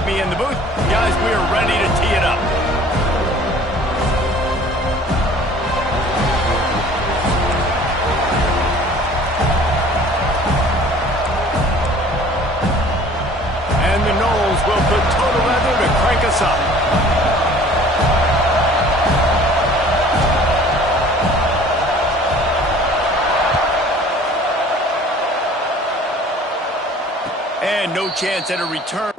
with me in the booth. Guys, we are ready to tee it up. And the Knowles will put total weather to crank us up. And no chance at a return.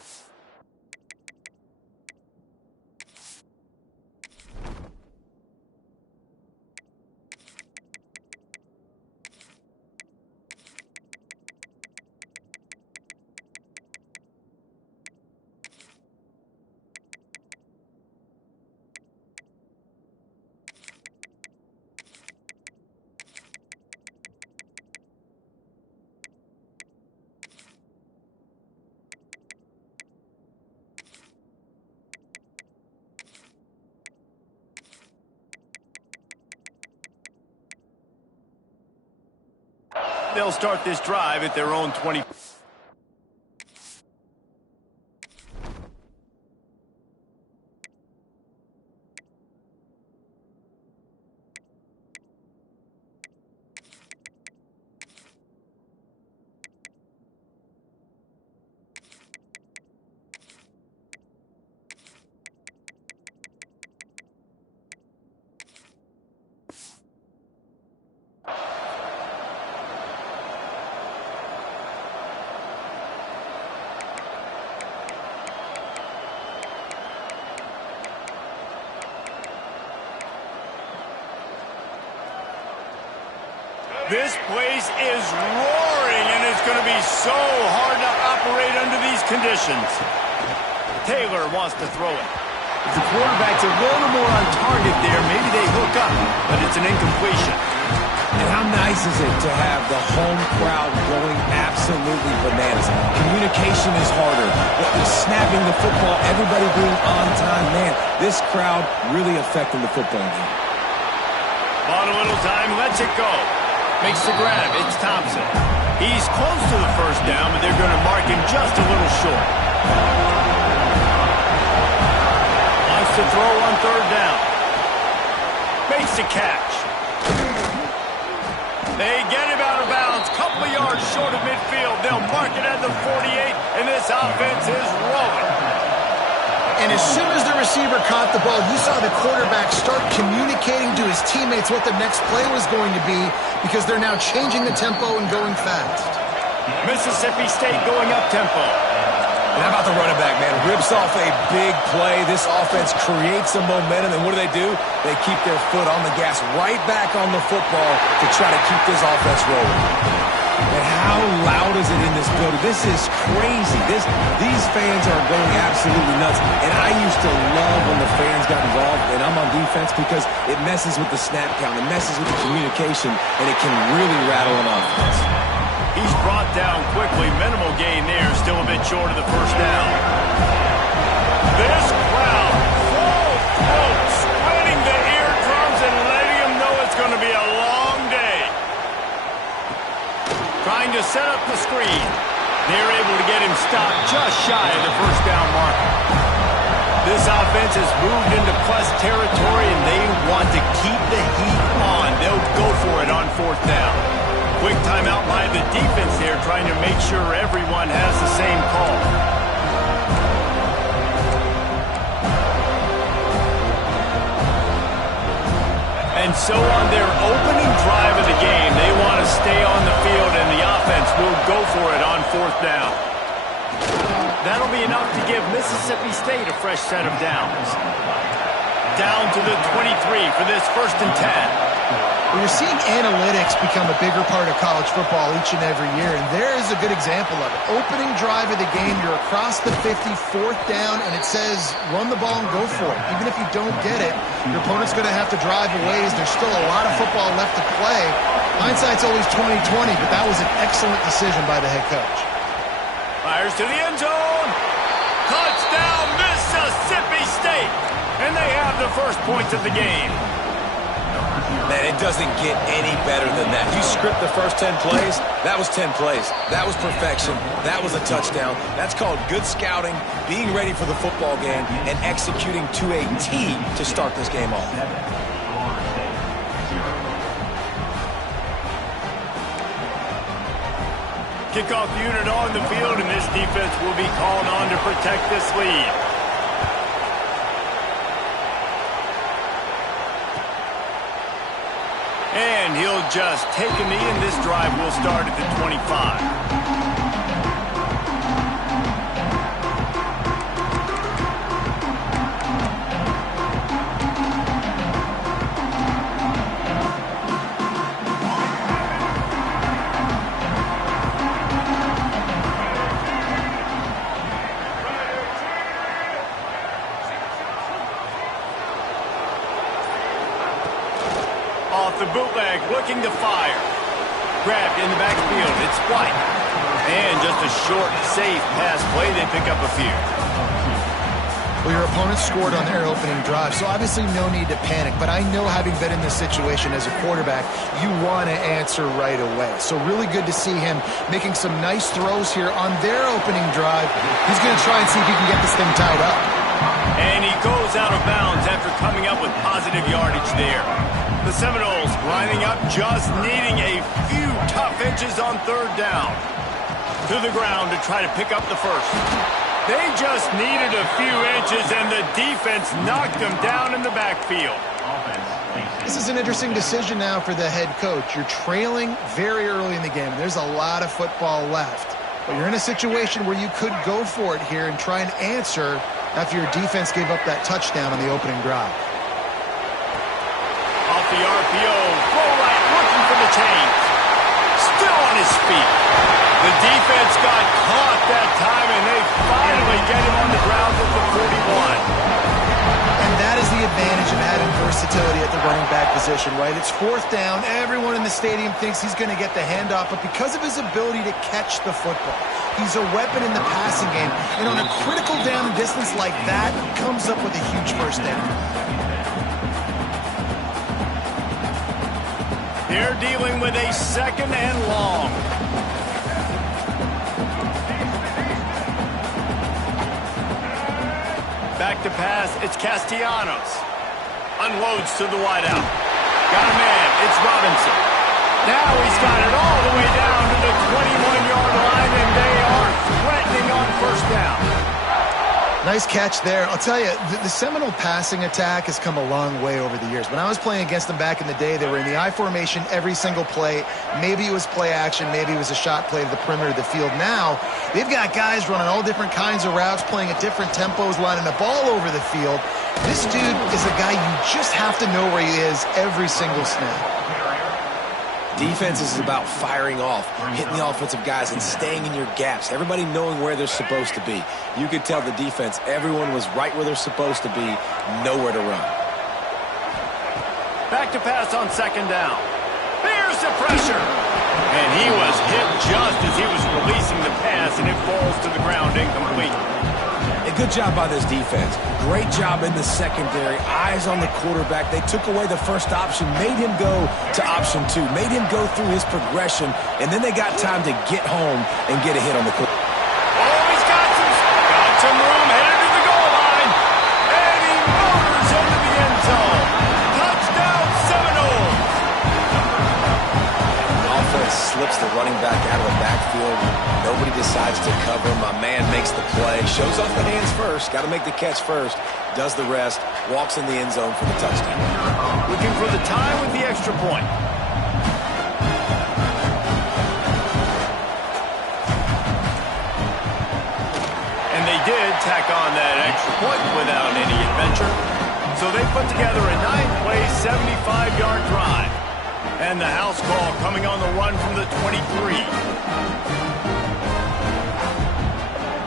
They'll start this drive at their own 20. This place is roaring, and it's going to be so hard to operate under these conditions. Taylor wants to throw it. If the quarterback's a little more on target there, maybe they hook up, but it's an incompletion. And how nice is it to have the home crowd going absolutely bananas? Communication is harder. The snapping the football, everybody being on time. Man, this crowd really affecting the football game. Bought a little time, lets it go. Makes the grab. It's Thompson. He's close to the first down, but they're going to mark him just a little short. Wants to throw on third down. Makes the catch. They get him out of bounds. Couple of yards short of midfield. They'll mark it at the 48, and this offense is rolling. And as soon as the receiver caught the ball, you saw the quarterback start communicating to his teammates what the next play was going to be because they're now changing the tempo and going fast. Mississippi State going up-tempo. And how about the running back, man? Rips off a big play. This offense creates some momentum, and what do? They keep their foot on the gas right back on the football to try to keep this offense rolling. And how loud is it in this building? This is crazy. These fans are going absolutely nuts. And I used to love when the fans got involved, and I'm on defense because it messes with the snap count. It messes with the communication, and it can really rattle an offense. He's brought down quickly. Minimal gain there. Still a bit short of the first down. This crowd, full throat, splitting the eardrums and letting them know it's going to be a long day. Trying to set up the screen. They're able to get him stopped just shy of the first down marker. This offense has moved into plus territory, and they want to keep the heat on. They'll go for it on fourth down. Quick timeout by the defense here, trying to make sure everyone has the same call. And so on their opening drive of the game, they want to stay on the field, and the offense will go for it on fourth down. That'll be enough to give Mississippi State a fresh set of downs. Down to the 23 for this 1st and 10. We're seeing analytics become a bigger part of college football each and every year, and there is a good example of it. Opening drive of the game, you're across the 50, 4th down, and it says run the ball and go for it. Even if you don't get it, your opponent's going to have to drive a ways. There's still a lot of football left to play. Hindsight's always 20/20, but that was an excellent decision by the head coach. Fires to the end zone. Touchdown, Mississippi State. And they have the first points of the game. Man, it doesn't get any better than that. You script the first 10 plays, that was 10 plays. That was perfection. That was a touchdown. That's called good scouting, being ready for the football game, and executing to a T to start this game off. Kickoff unit on the field, and this defense will be called on to protect this lead. And he'll just take a knee, and this drive will start at the 25. Off the bootleg, looking to fire. Grabbed in the backfield, it's White. And just a short, safe pass play, they pick up a few. Well, your opponent scored on their opening drive, so obviously no need to panic. But I know, having been in this situation as a quarterback, you want to answer right away. So really good to see him making some nice throws here on their opening drive. He's going to try and see if he can get this thing tied up. And he goes out of bounds after coming up with positive yardage there. The Seminoles lining up, just needing a few tough inches on third down. To the ground to try to pick up the first. They just needed a few inches, and the defense knocked them down in the backfield. This is an interesting decision now for the head coach. You're trailing very early in the game. There's a lot of football left. But you're in a situation where you could go for it here and try and answer after your defense gave up that touchdown on the opening drive. Off the RPO, full right, looking for the change. Still on his feet. The defense got caught that time, and they finally get him on the ground at the 41. And that is the advantage of having versatility at the running back position, right? It's fourth down. Everyone in the stadium thinks he's going to get the handoff, but because of his ability to catch the football, he's a weapon in the passing game. And on a critical down and distance like that, he comes up with a huge first down. They're dealing with a second and long. Back to pass, it's Castellanos. Unloads to the wideout. Got a man, it's Robinson. Now he's got it all the way down to the 21-yard line, and they are threatening on first down. Nice catch there. I'll tell you, the Seminole passing attack has come a long way over the years. When I was playing against them back in the day, they were in the I formation every single play. Maybe it was play action. Maybe it was a shot play to the perimeter of the field. Now, they've got guys running all different kinds of routes, playing at different tempos, lining the ball over the field. This dude is a guy you just have to know where he is every single snap. Defense is about firing off, hitting the offensive guys, and staying in your gaps. Everybody knowing where they're supposed to be. You could tell the defense, everyone was right where they're supposed to be, nowhere to run. Back to pass on second down. There's the pressure. And he was hit just as he was releasing the pass, and it falls to the ground incomplete. A good job by this defense. Great job in the secondary. Eyes on the quarterback. They took away the first option, made him go to option 2, made him go through his progression, and then they got time to get home and get a hit on the quarterback. Oh, he's got some room, headed to the goal line, and he motors into the end zone. Touchdown, Seminoles. Offense slips the running back out of the backfield. Nobody decides to cover. My man makes the play. Shows off the hands first. Got to make the catch first. Does the rest. Walks in the end zone for the touchdown. Looking for the tie with the extra point. And they did tack on that extra point without any adventure. So they put together a 9-play, 75-yard drive. And the house call coming on the run from the 23.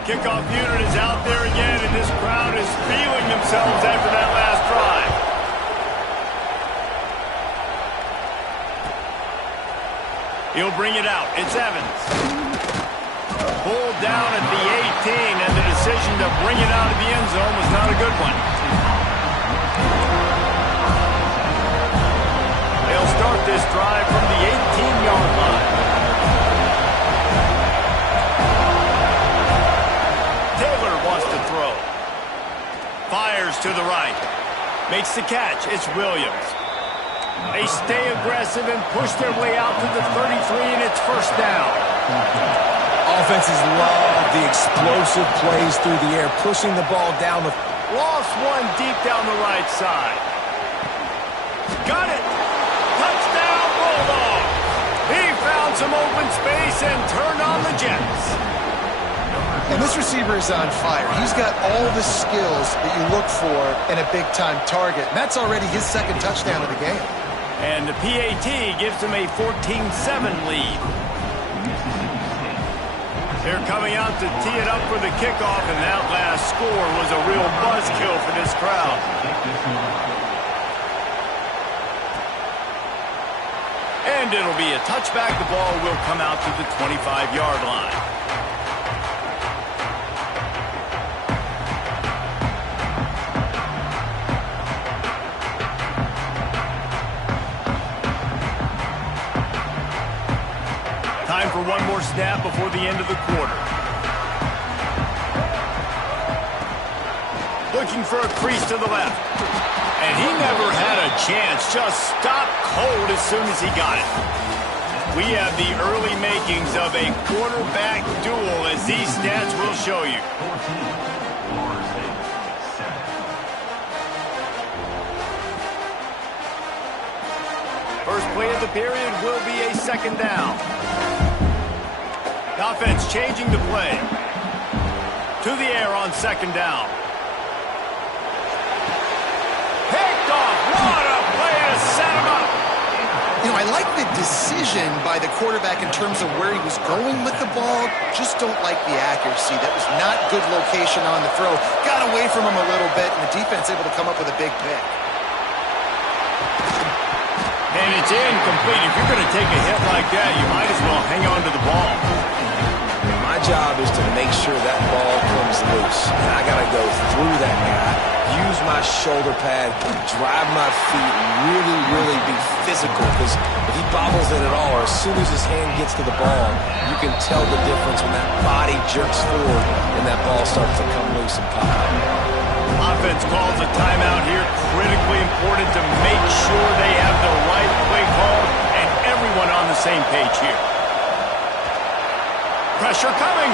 Kickoff unit is out there again, and this crowd is feeling themselves after that last drive. He'll bring it out. It's Evans. Pulled down at the 18, and the decision to bring it out of the end zone was not a good one. this drive from the 18-yard line. Taylor wants to throw. Fires to the right. Makes the catch. It's Williams. They stay aggressive and push their way out to the 33, and it's first down. Offenses love the explosive plays through the air, pushing the ball down the... Lost one deep down the right side. Got it. Touchdown, Bulldogs. He found some open space and turned on the Jets. And this receiver is on fire. He's got all the skills that you look for in a big-time target. And that's already his second touchdown of the game. And the PAT gives him a 14-7 lead. They're coming out to tee it up for the kickoff, and that last score was a real buzzkill for this crowd. And it'll be a touchback. The ball will come out to the 25-yard line. Time for one more snap before the end of the quarter. Looking for a crease to the left. And he never had a chance. Just stopped cold as soon as he got it. We have the early makings of a quarterback duel, as these stats will show you. First play of the period will be a second down. The offense changing the play. To the air on second down. Picked off. What a play to set him up. You know, I like the decision by the quarterback in terms of where he was going with the ball. Just don't like the accuracy. That was not good location on the throw. Got away from him a little bit, and the defense able to come up with a big pick. And it's incomplete. If you're going to take a hit like that, you might as well hang on to the ball. My job is to make sure that ball comes loose. And I got to go through that guy, use my shoulder pad, drive my feet, and really, really be physical. Because if he bobbles it at all, or as soon as his hand gets to the ball, you can tell the difference when that body jerks forward and that ball starts to come loose and pop out. Offense calls a timeout here. Critically important to make sure they have the right play call and everyone on the same page here. Pressure coming.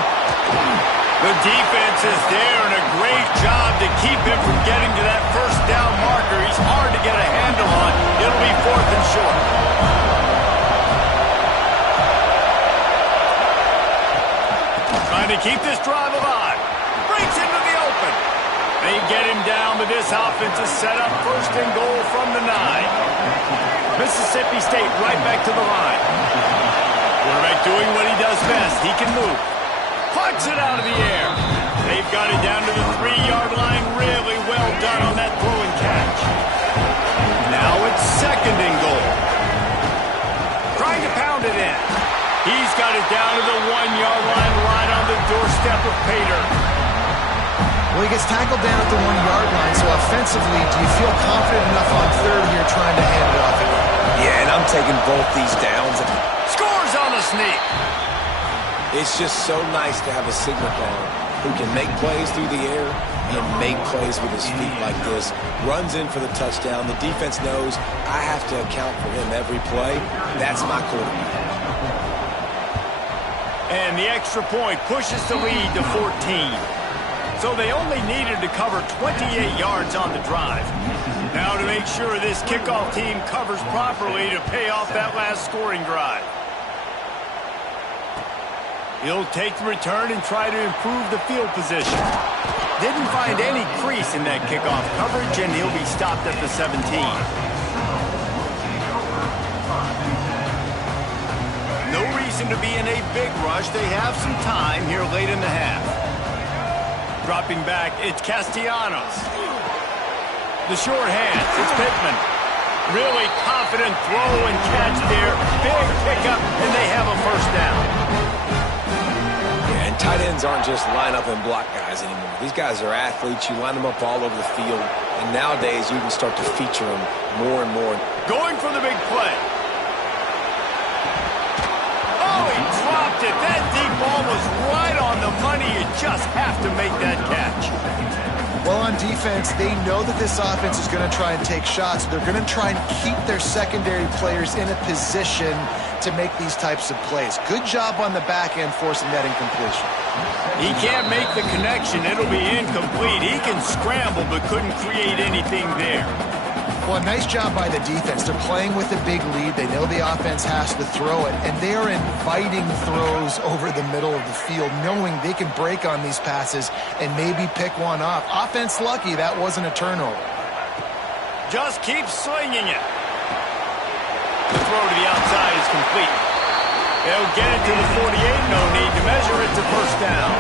The defense is there, and a great job to keep him from getting to that first down marker. He's hard to get a handle on. It'll be fourth and short. Trying to keep this drive alive. Breaks into the open. They get him down, but this offense is set up first and goal from the 9. Mississippi State right back to the line. Quarterback doing what he does best. He can move. Punts it out of the air. They've got it down to the 3-yard line. Really well done on that throw and catch. Now it's second and goal. Trying to pound it in. He's got it down to the 1-yard line, right on the doorstep of Pater. Well, he gets tackled down at the 1-yard line, so offensively, do you feel confident enough on third here trying to hand it off again? Yeah, and I'm taking both these downs. Scores on the sneak. It's just so nice to have a signal caller who can make plays through the air and make plays with his feet like this. Runs in for the touchdown. The defense knows I have to account for him every play. That's my quarterback. And the extra point pushes the lead to 14. So they only needed to cover 28 yards on the drive. Now to make sure this kickoff team covers properly to pay off that last scoring drive. He'll take the return and try to improve the field position. Didn't find any crease in that kickoff coverage, and he'll be stopped at the 17. No reason to be in a big rush. They have some time here late in the half. Dropping back, it's Castellanos. The short hands, it's Pittman. Really confident throw and catch there. Big pickup, and they have a first down. Yeah, and tight ends aren't just line up and block guys anymore. These guys are athletes. You line them up all over the field. And nowadays, you can start to feature them more and more. Going for the big play. dropped it. That deep ball was right on the money. You just have to make that catch. Well, on defense, they know that this offense is going to try and take shots. They're going to try and keep their secondary players in a position to make these types of plays. Good job on the back end forcing that incompletion. He can't make the connection. It'll be incomplete. He can scramble but couldn't create anything there. Well, nice job by the defense. They're playing with a big lead. They know the offense has to throw it, and they are inviting throws over the middle of the field, knowing they can break on these passes and maybe pick one off. Offense lucky that wasn't a turnover. Just keep slinging it. The throw to the outside is complete. They'll get it to the 48. No need to measure it to first down.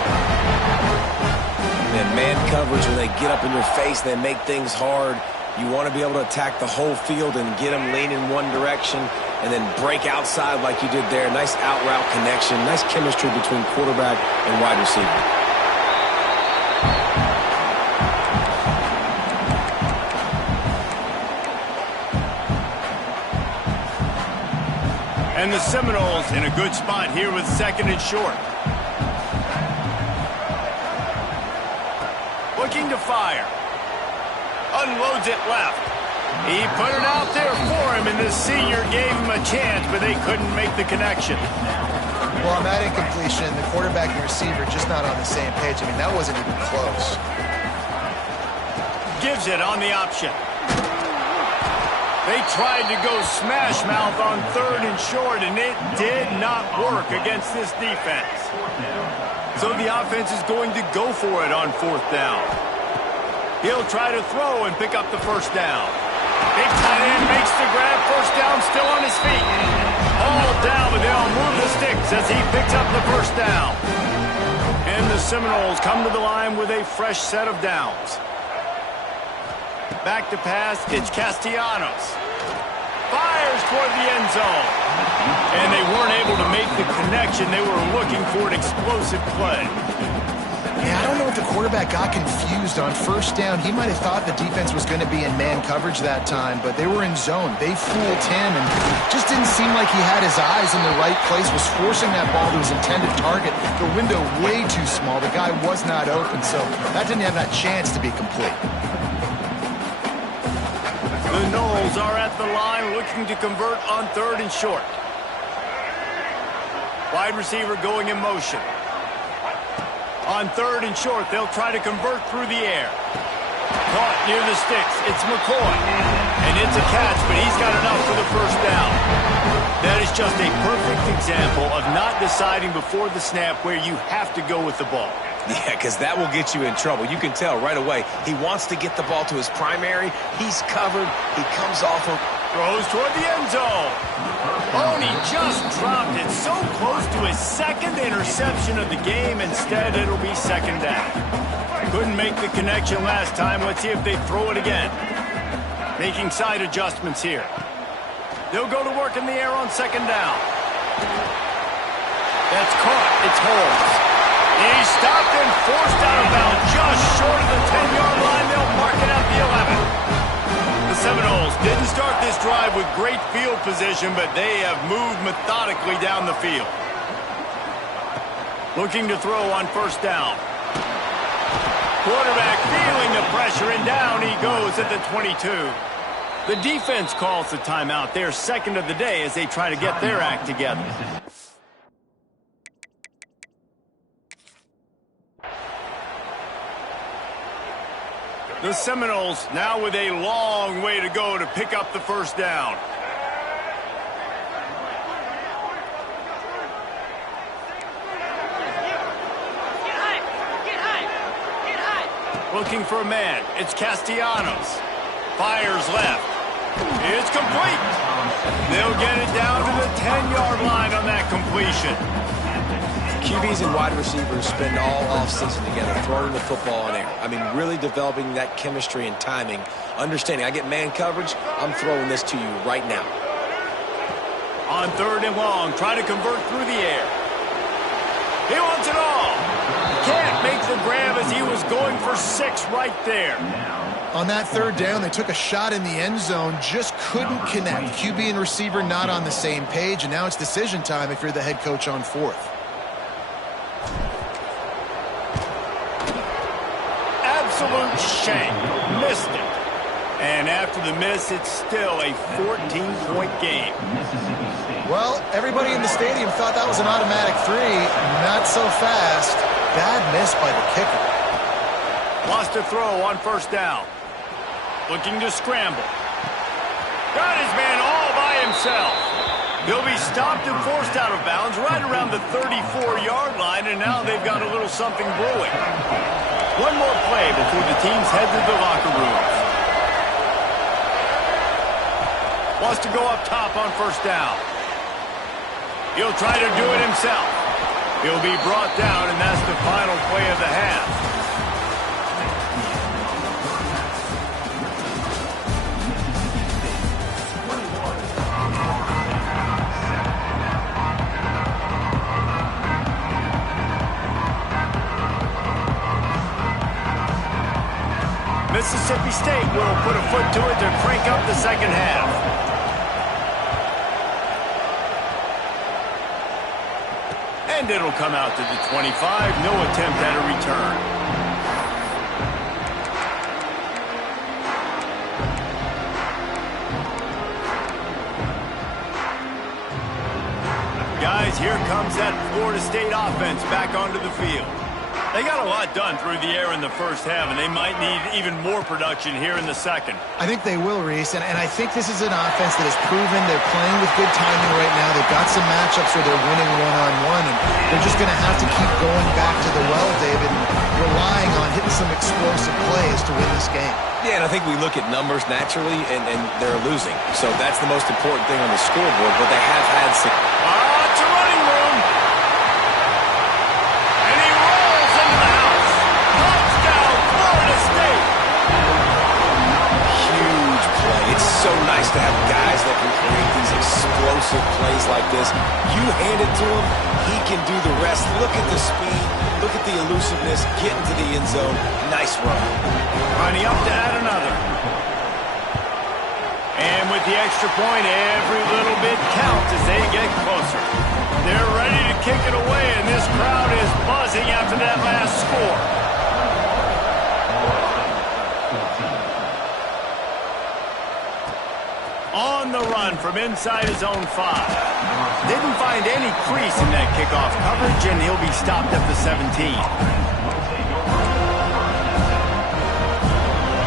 And man coverage, when they get up in your face, they make things hard. You want to be able to attack the whole field and get them leaning one direction and then break outside like you did there. Nice out-route connection. Nice chemistry between quarterback and wide receiver. And the Seminoles in a good spot here with 2nd and short. Looking to fire. Unloads it left. He put it out there for him, and the senior gave him a chance, but they couldn't make the connection. Well, on that incompletion, the quarterback and receiver just not on the same page. I mean, that wasn't even close. Gives it on the option. They tried to go smash mouth on 3rd and short, and it did not work against this defense. So the offense is going to go for it on 4th down. He'll try to throw and pick up the first down. Big tight end makes the grab. First down, still on his feet. All down, but they'll move the sticks as he picks up the first down. And the Seminoles come to the line with a fresh set of downs. Back to pass, it's Castellanos. Fires toward the end zone. And they weren't able to make the connection. They were looking for an explosive play. Yeah, I don't know if the quarterback got confused on first down. He might have thought the defense was going to be in man coverage that time, but they were in zone. They fooled him, and just didn't seem like he had his eyes in the right place, was forcing that ball to his intended target. The window way too small. The guy was not open, so that didn't have that chance to be complete. The Noles are at the line looking to convert on 3rd and short. Wide receiver going in motion. On 3rd and short, they'll try to convert through the air. Caught near the sticks. It's McCoy. And it's a catch, but he's got enough for the first down. That is just a perfect example of not deciding before the snap where you have to go with the ball. Yeah, because that will get you in trouble. You can tell right away. He wants to get the ball to his primary. He's covered. He comes off of... Throws toward the end zone. Oh, and he just dropped it so close to his 2nd interception of the game. Instead, it'll be 2nd down. Couldn't make the connection last time. Let's see if they throw it again. Making side adjustments here. They'll go to work in the air on 2nd down. That's caught. It's Holmes. He's stopped and forced out of bounds just short of the 10-yard line. They'll mark it at the 11. The Seminoles didn't start this drive with great field position, but they have moved methodically down the field. Looking to throw on first down. Quarterback feeling the pressure, and down he goes at the 22. The defense calls the timeout. They're 2nd of the day as they try to get their act together. The Seminoles now with a long way to go to pick up the first down. Looking for a man. It's Castellanos. Fires left. It's complete. They'll get it down to the 10-yard line on that completion. QBs and wide receivers spend all offseason together throwing the football in air. I mean, really developing that chemistry and timing. Understanding, I get man coverage, I'm throwing this to you right now. On 3rd and long, try to convert through the air. He wants it all. Can't make the grab as he was going for 6 right there. On that 3rd down, they took a shot in the end zone, just couldn't connect. QB and receiver not on the same page, and now it's decision time if you're the head coach on 4th. absolute shank. Missed it. And after the miss, it's still a 14-point game. Well, everybody in the stadium thought that was an automatic three. Not so fast. Bad miss by the kicker. Lost a throw on first down. Looking to scramble. Got his man all by himself. He'll be stopped and forced out of bounds right around the 34-yard line, and now they've got a little something brewing. One more play before the teams head to the locker rooms. Wants to go up top on first down. He'll try to do it himself. He'll be brought down, and that's the final play of the half. Mississippi State will put a foot to it to crank up the second half. And it'll come out to the 25. No attempt at a return. Guys, here comes that Florida State offense back onto the field. They got a lot done through the air in the first half, and they might need even more production here in the second. I think they will, Reese, and I think this is an offense that has proven they're playing with good timing right now. They've got some matchups where they're winning one-on-one, and they're just going to have to keep going back to the well, David, and relying on hitting some explosive plays to win this game. Yeah, and I think we look at numbers naturally, and they're losing. So that's the most important thing on the scoreboard, but they have had some... It's a running room. And he rolls into the house. Touchdown, Florida State. Huge play. It's so nice to have guys that can create these explosive plays like this. You hand it to him, he can do the rest. Look at the speed. Look at the elusiveness. Get into the end zone. Nice run. Running up to add another. And with the extra point, every little bit counts as they get closer. They're ready to kick it away, and this crowd is buzzing after that last score. On the run from inside his own 5. Didn't find any crease in that kickoff coverage, and he'll be stopped at the 17.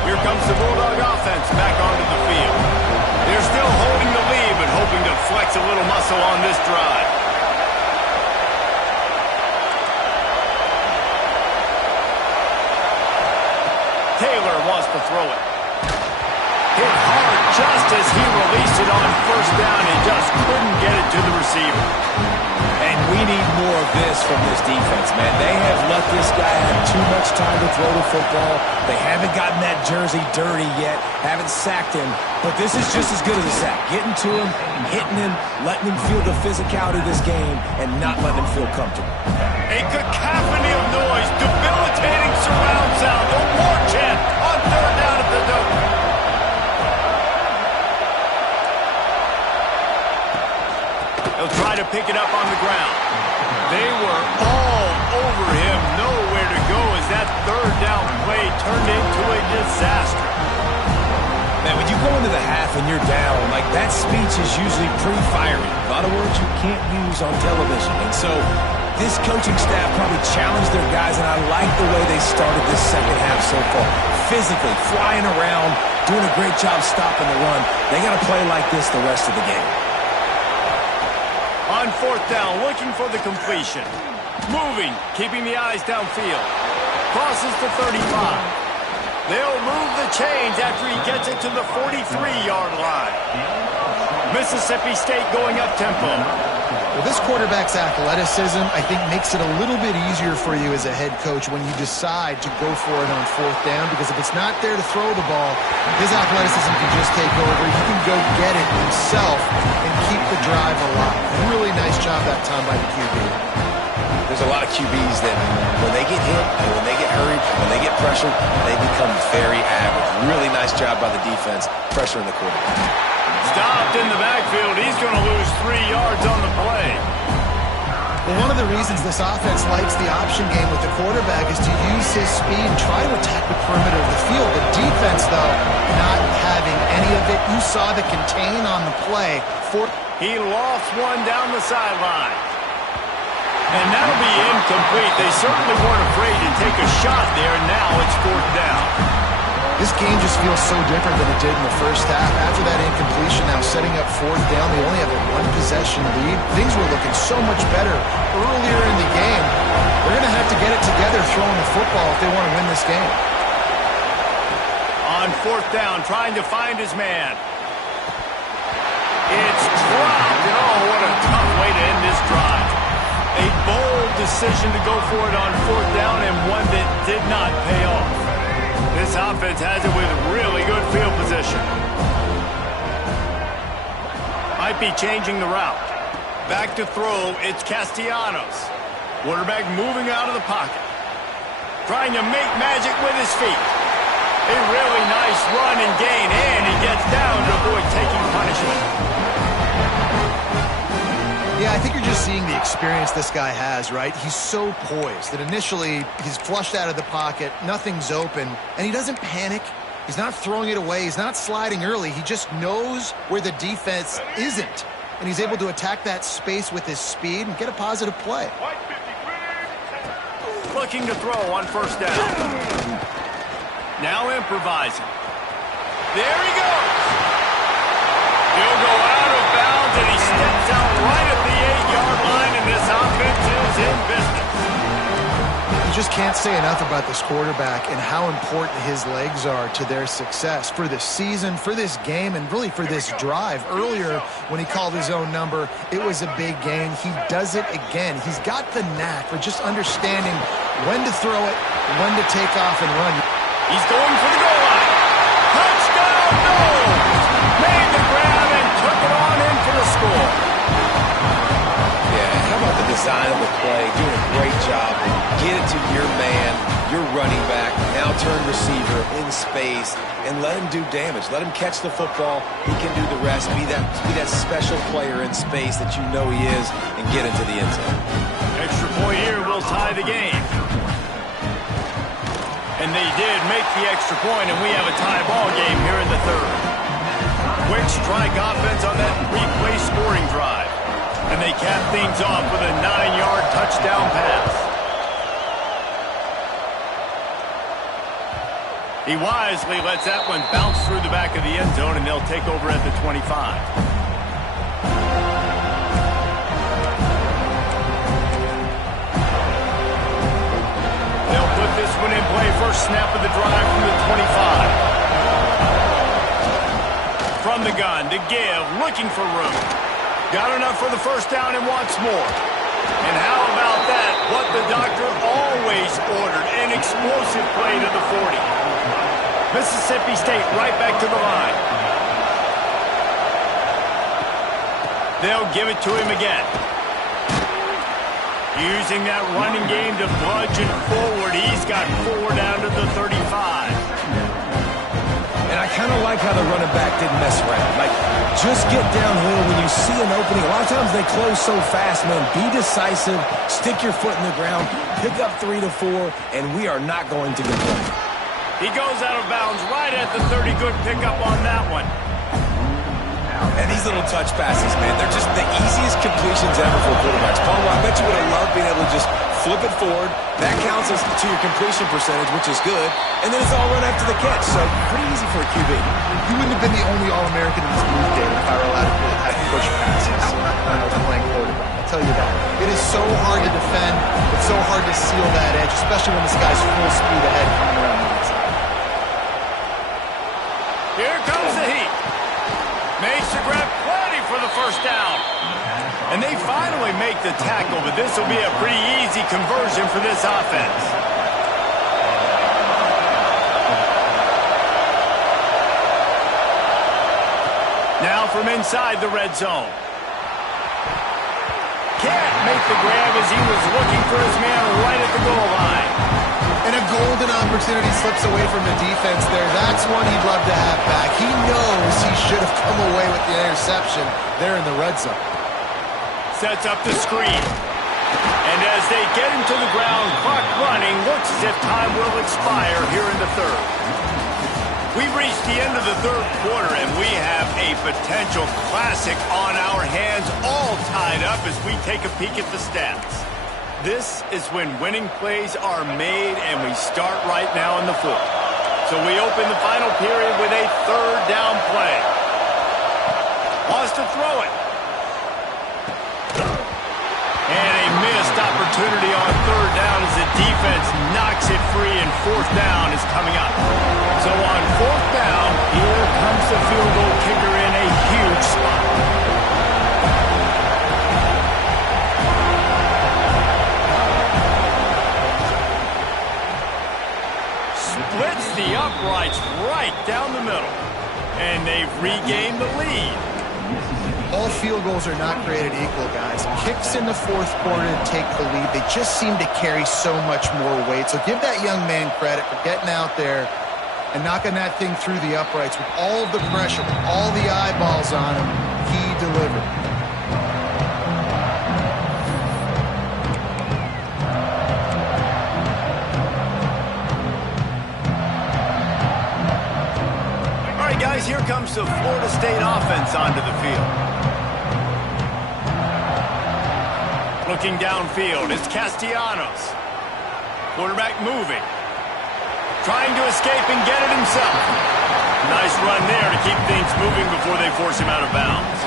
Here comes the Bulldog offense back onto the field. They're still holding the lead, but hoping to flex a little muscle on this drive. Taylor wants to throw it. Hit hard just as he released it on first down and just couldn't get it to the receiver. And we need more of this from this defense, man. They have let this guy have too much time to throw the football. They haven't gotten that jersey dirty yet, haven't sacked him. But this is just as good as a sack. Getting to him, hitting him, letting him feel the physicality of this game, and not letting him feel comfortable. A cacophony of noise, debilitating surround sound. The war chant on third down at the Doak. He'll try to pick it up on the ground. They were all over him. Nowhere to go as that third down play turned into a disaster. Man, when you go into the half and you're down, like that speech is usually pretty fiery. A lot of words you can't use on television. And so this coaching staff probably challenged their guys, and I like the way they started this second half so far. Physically, flying around, doing a great job stopping the run. They got to play like this the rest of the game. On fourth down, looking for the completion. Moving, keeping the eyes downfield. Crosses the 35. They'll move the chains after he gets it to the 43-yard line. Mississippi State going up-tempo. Well, this quarterback's athleticism, I think, makes it a little bit easier for you as a head coach when you decide to go for it on fourth down, because if it's not there to throw the ball, his athleticism can just take over. He can go get it himself and keep the drive alive. Really nice job that time by the QB. There's a lot of QBs that when they get hit and when they get hurried and when they get pressured, they become very average. Really nice job by the defense, pressuring the quarterback. Stopped in the backfield. He's going to lose 3 yards on the play. Well, one of the reasons this offense likes the option game with the quarterback is to use his speed and try to attack the perimeter of the field. The defense, though, not having any of it. You saw the contain on the play. He lost one down the sideline. And that'll be incomplete. They certainly weren't afraid to take a shot there. Now it's 4th down. This game just feels so different than it did in the first half. After that incompletion, now setting up 4th down, they only have a 1-possession lead. Things were looking so much better earlier in the game. They're going to have to get it together throwing the football if they want to win this game. On 4th down, trying to find his man. It's dropped, and oh, what a tough way to end this drive. A bold decision to go for it on 4th down, and one that did not pay off. This offense has it with really good field position. Might be changing the route. Back to throw, it's Castellanos. Quarterback moving out of the pocket. Trying to make magic with his feet. A really nice run and gain, and he gets down to avoid taking punishment. Yeah, I think you're just seeing the experience this guy has, right? He's so poised that initially he's flushed out of the pocket, nothing's open, and he doesn't panic. He's not throwing it away. He's not sliding early. He just knows where the defense isn't, and he's able to attack that space with his speed and get a positive play. Looking to throw on 1st down. Now improvising. There he goes. He'll go out of bounds, and he steps out right at the 8-yard line, and this offense is in business. You just can't say enough about this quarterback and how important his legs are to their success for this season, for this game, and really for this drive. Earlier, when he called his own number, it was a big gain. He does it again. He's got the knack for just understanding when to throw it, when to take off and run. He's going for the goal line. Touchdown, no! Made the grab and took it on in for the score. Yeah, how about the design of the play? Doing a great job. Get it to your man, your running back, now turn receiver in space, and let him do damage. Let him catch the football. He can do the rest. Be that special player in space that you know he is, and get into the end zone. Extra point here will tie the game. And they did make the extra point, and we have a tie ball game here in the 3rd. Quick strike offense on that replay scoring drive. And they cap things off with a 9-yard touchdown pass. He wisely lets that one bounce through the back of the end zone, and they'll take over at the 25. This one in play, first snap of the drive from the 25. From the gun to give, looking for room. Got enough for the 1st down and wants more. And how about that? What the doctor always ordered, an explosive play to the 40. Mississippi State right back to the line. They'll give it to him again. Using that running game to bludgeon forward. He's got 4 down to the 35. And I kind of like how the running back didn't mess around. Like, just get downhill when you see an opening. A lot of times they close so fast, man. Be decisive. Stick your foot in the ground. Pick up 3 to 4, and we are not going to complain. He goes out of bounds right at the 30. Good pickup on that one. And these little touch passes, man, they're just the easiest completions ever for quarterbacks. Paul, I bet you would have loved being able to just flip it forward. That counts as to your completion percentage, which is good. And then it's all run after the catch, so pretty easy for a QB. You wouldn't have been the only All-American in this move, David, if I were allowed to have to push passes when I was playing quarterback. I'll tell you that. It is so hard to defend. It's so hard to seal that edge, especially when this guy's full speed ahead coming around the inside. Here comes the heat. Makes the grab plenty for the 1st down. And they finally make the tackle, but this will be a pretty easy conversion for this offense. Now from inside the red zone. Can't make the grab as he was looking for his man right at the goal line. And a golden opportunity slips away from the defense there. That's one he'd love to have back. He knows he should have come away with the interception there in the red zone. Sets up the screen. And as they get him to the ground, clock running, looks as if time will expire here in the third. We've reached the end of the third quarter, and we have a potential classic on our hands, all tied up as we take a peek at the stats. This is when winning plays are made, and we start right now in the fourth. So we open the final period with a third down play. Wants to throw it. And a missed opportunity on third down as the defense knocks it free, and fourth down is coming up. So on fourth down, here comes the field goal kicker in a huge spot. Splits the uprights right down the middle. And they've regained the lead. All field goals are not created equal, guys. Kicks in the fourth quarter to take the lead. They just seem to carry so much more weight. So give that young man credit for getting out there and knocking that thing through the uprights with all of the pressure, with all the eyeballs on him. He delivered. All right, guys, here comes the Florida State offense onto the field. Looking downfield, it's Castellanos. Quarterback moving. Trying to escape and get it himself. Nice run there to keep things moving before they force him out of bounds.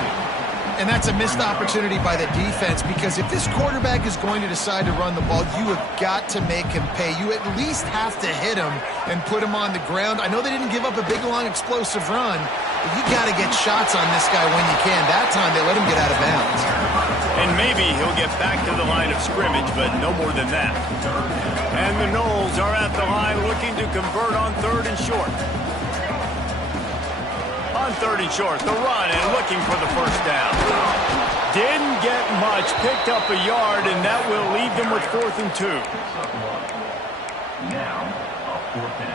And that's a missed opportunity by the defense, because if this quarterback is going to decide to run the ball, you have got to make him pay. You at least have to hit him and put him on the ground. I know they didn't give up a big, long, explosive run, but you got to get shots on this guy when you can. That time they let him get out of bounds. And maybe he'll get back to the line of scrimmage, but no more than that. And the Noles are at the line looking to convert on third and short. On third and short, the run and looking for the first down. Didn't get much, picked up a yard, and that will leave them with 4th and 2. Now, a 4th down.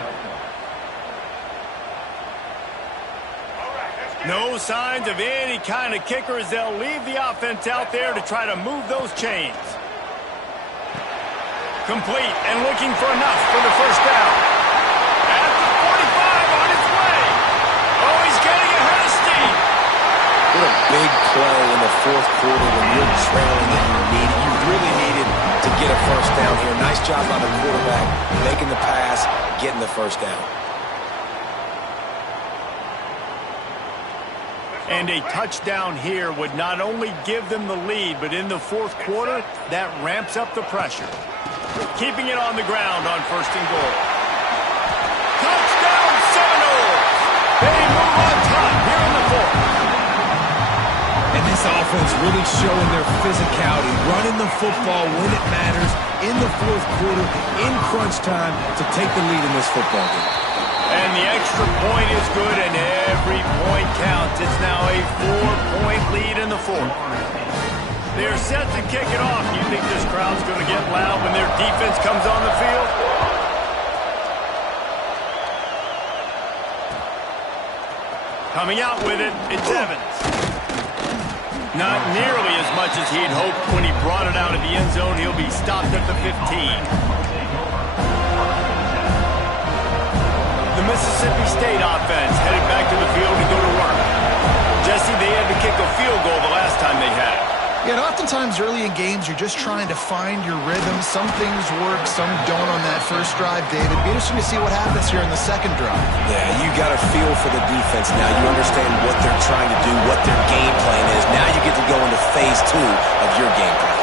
No signs of any kind of kicker as they'll leave the offense out there to try to move those chains. Complete and looking for enough for the first down. At the 45 on its way. Oh, he's getting ahead of steam. What a big play in the fourth quarter when you're trailing and you really needed to get a first down here. Nice job by the quarterback, making the pass, getting the first down. And a touchdown here would not only give them the lead, but in the fourth quarter, that ramps up the pressure. Keeping it on the ground on 1st and goal. Touchdown Seminoles! They move on top here in the fourth. And this offense really showing their physicality, running the football when it matters, in the fourth quarter, in crunch time, to take the lead in this football game. And the extra point is good, and every point counts. It's now a 4-point lead in the fourth. They're set to kick it off. You think this crowd's going to get loud when their defense comes on the field? Coming out with it, it's Evans. Not nearly as much as he'd hoped when he brought it out of the end zone. He'll be stopped at the 15. The Mississippi State offense headed back to the field to go to work. Jesse, they had to kick a field goal the last time they had it. Yeah, and oftentimes early in games, you're just trying to find your rhythm. Some things work, some don't on that first drive, David. Be interesting to see what happens here in the second drive. Yeah, you got a feel for the defense now. You understand what they're trying to do, what their game plan is. Now you get to go into phase 2 of your game plan.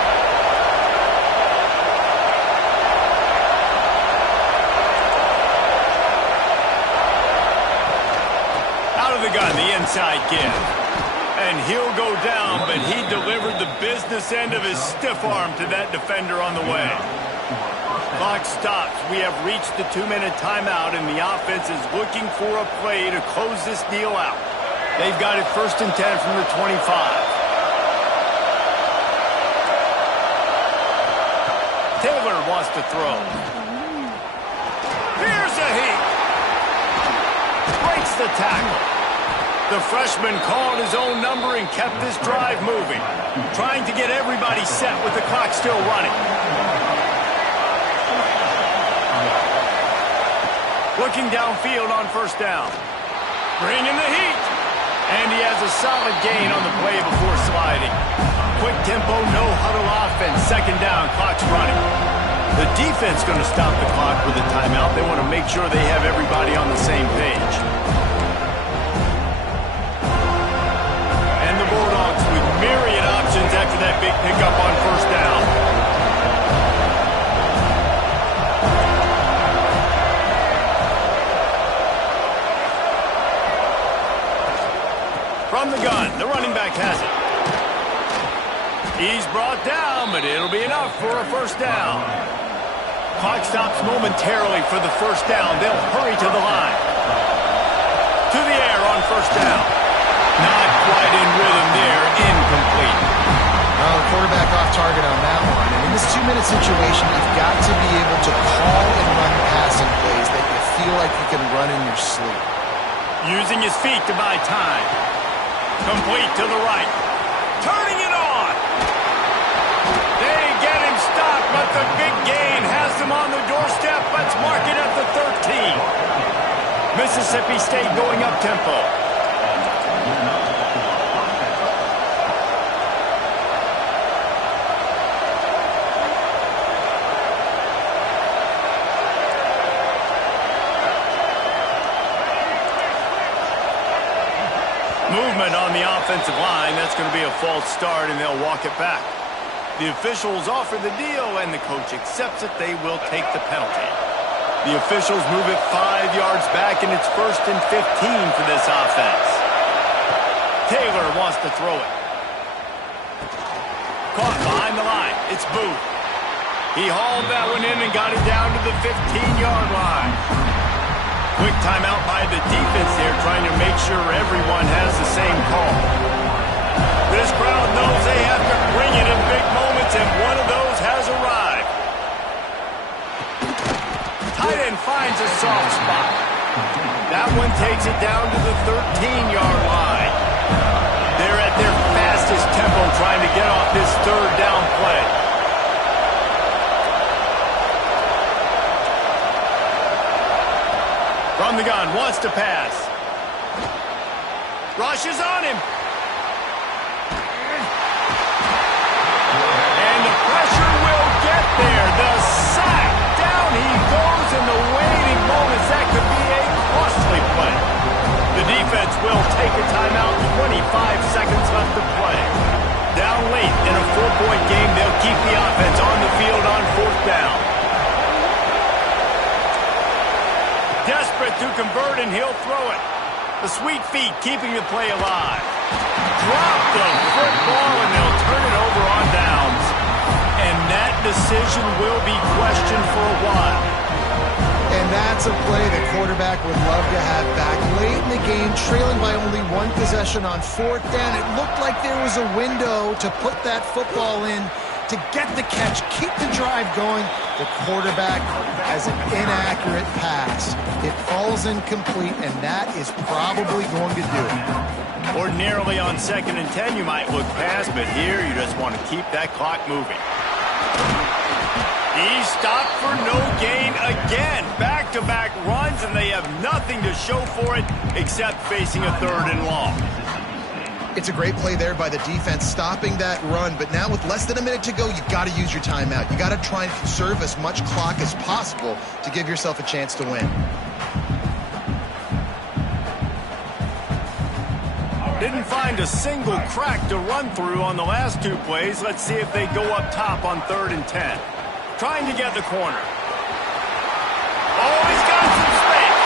Gun, the inside give. And he'll go down, but he delivered the business end of his stiff arm to that defender on the way. Clock stops. We have reached the 2-minute timeout, and the offense is looking for a play to close this deal out. They've got it 1st and 10 from the 25. Taylor wants to throw. Here's a heat. Breaks the tackle. The freshman called his own number and kept this drive moving, trying to get everybody set with the clock still running. Looking downfield on first down. Bringing the heat. And he has a solid gain on the play before sliding. Quick tempo, no huddle offense. Second down, clock's running. The defense going to stop the clock with a timeout. They want to make sure they have everybody on the same page. And the Bulldogs with myriad options after that big pickup on first down. From the gun, the running back has it. He's brought down, but it'll be enough for a first down. Clock stops momentarily for the first down. They'll hurry to the line. To the air on first down. Not quite in rhythm there. Incomplete. Well, the quarterback off target on that one. And in this 2-minute situation, you've got to be able to call and run passing plays that you feel like you can run in your sleep. Using his feet to buy time. Complete to the right. Turning it on. They get him stopped, but the big gain has them on the doorstep. Let's mark it at the 13. Mississippi State going up tempo. Movement on the offensive line. That's going to be a false start, and they'll walk it back. The officials offer the deal, and the coach accepts it. They will take the penalty. The officials move it 5 yards back, and it's 1st and 15 for this offense. Taylor wants to throw it. Caught behind the line. It's Booth. He hauled that one in and got it down to the 15-yard line. Quick timeout by the defense there, trying to make sure everyone has the same call. This crowd knows they have to bring it in big moments, and one of those has arrived. Tight end finds a soft spot. That one takes it down to the 13-yard line. They're at their fastest tempo trying to get off this third down play. From the gun, wants to pass. Rushes on him. And the pressure will get there. The sack. Down he goes in the waiting moments. That could be a costly play. The defense will take a timeout. 25 seconds left to play. Down late in a 4-point game, they'll keep the offense on the field on fourth down. Desperate to convert, and he'll throw it. The sweet feet keeping the play alive. Drop the football, and they'll turn it over on downs. And that decision will be questioned for a while. And that's a play the quarterback would love to have back. Late in the game, trailing by only one possession on fourth down. It looked like there was a window to put that football in, to get the catch, keep the drive going. The quarterback has an inaccurate pass. It falls incomplete, and that is probably going to do it. Ordinarily on 2nd and 10, you might look past, but here you just want to keep that clock moving. He stopped for no gain again. Back-to-back runs, and they have nothing to show for it except facing a 3rd and long. It's a great play there by the defense, stopping that run. But now with less than a minute to go, you've got to use your timeout. You've got to try and conserve as much clock as possible to give yourself a chance to win. Didn't find a single crack to run through on the last 2 plays. Let's see if they go up top on 3rd and 10. Trying to get the corner. Oh, he's got some space.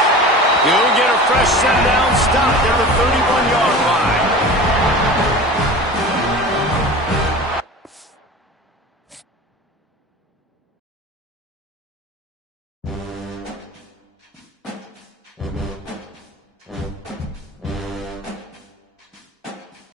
He'll get a fresh set down, stopped at the 31-yard line.